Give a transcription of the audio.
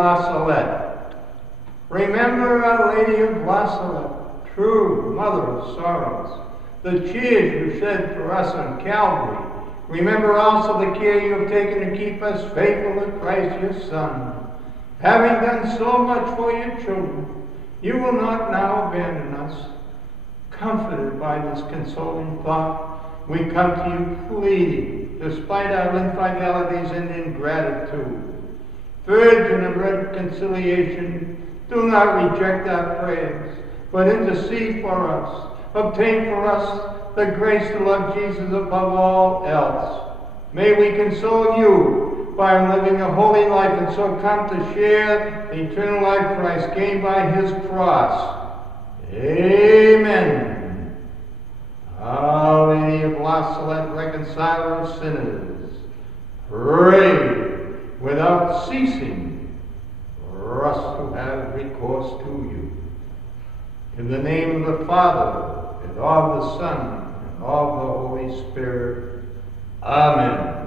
La Salette. Remember Our Lady of La Salette, true mother of sorrows, the tears you shed for us on Calvary. Remember also the care you have taken to keep us faithful to Christ your Son. Having done so much for your children, you will not now abandon us. Comforted by this consoling thought, we come to you pleading, despite our infidelities and ingratitude. Virgin of reconciliation, do not reject our prayers, but intercede for us. Obtain for us the grace to love Jesus above all else. May we console you by living a holy life and so come to share the eternal life Christ gained by his cross. Amen. Our Lady of La Salette, Reconciler of Sinners, pray without ceasing for us who have recourse to you. In the name of the Father, and of the Son, and of the Holy Spirit. Amen.